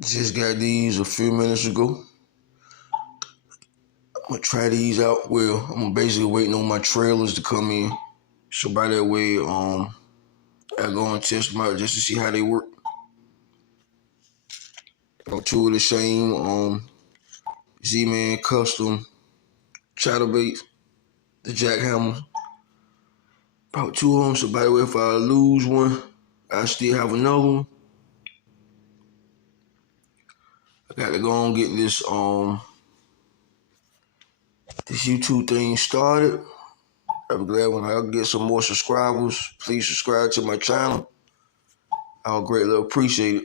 Just got these a few minutes ago. I'm gonna try these out. Well, I'm basically waiting on my trailers to come in. So by that way, I go and test them out just to see how they work. Two of the same Z-Man custom Chatterbaits, the jackhammers. About two of them. So by the way, if I lose one, I still have another one. I got to go and get this YouTube thing started. I'm glad when I get some more subscribers. Please subscribe to my channel. I'll greatly appreciate it.